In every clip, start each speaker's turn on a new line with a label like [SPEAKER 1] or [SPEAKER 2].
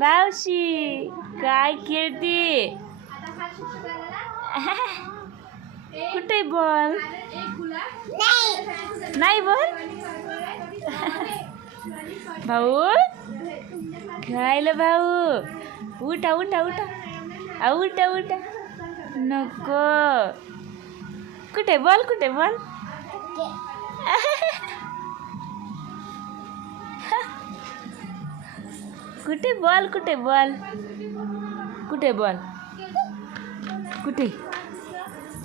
[SPEAKER 1] बावशी काय खेळते? कुठे बोल? नाही बोल? भाऊ? खेळायला भाऊ? उठा उठा उठा. आ, उठा उठा. नको. कुठे बोल कुठे बोल? कुठे बॉल कुठे बॉल? कुठे बॉल? कुठे?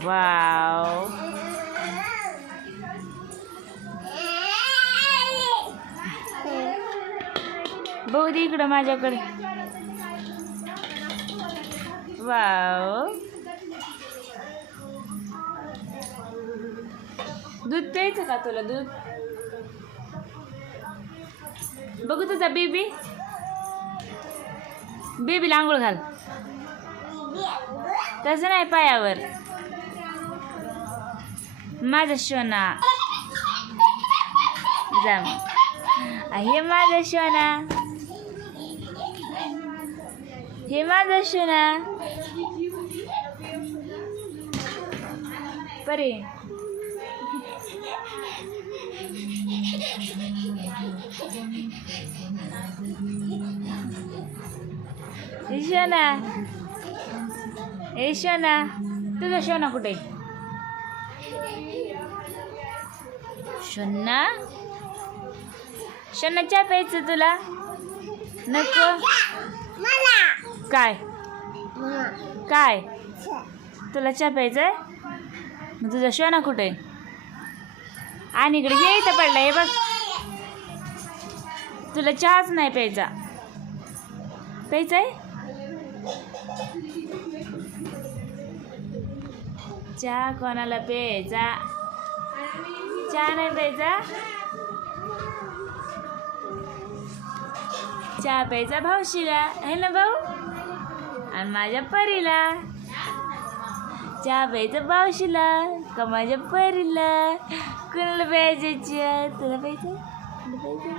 [SPEAKER 1] वाव. बघू दे इकडं माझ्याकडे. वाव. दूध प्यायचं का तुला दूध? बघू तुझा बेबी बेबीला आंघोळ घाल. तसं नाही पायावर. माझा शोना. जा हे माझा शोना. हे माझा शोना. परे. हे ए शोना तुझा शोना कुठे? शोना? शोना चहा प्यायचं तुला? नको. काय? काय? तुला चहा प्यायचंय? मग तुझा शोना कुठे? आणि इकडे ये इथं पडला हे बघ. तुला चहाच नाही प्यायचा. प्यायचा आहे चहा कोणाला प्यायचा चहा नाही प्यायचा चहा प्यायचा भाऊशीला. आहे ना भाऊ? आणि माझ्या परीला. चहा प्यायचं भाऊशीला. का माझ्या परीला? कुणाला प्यायचे चहा तुला प्यायचं तुला प्यायचं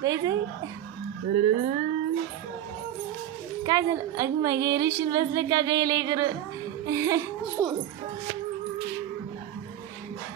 [SPEAKER 1] प्यायचं काय झालं? मागे रेशीन बसले का गेले गर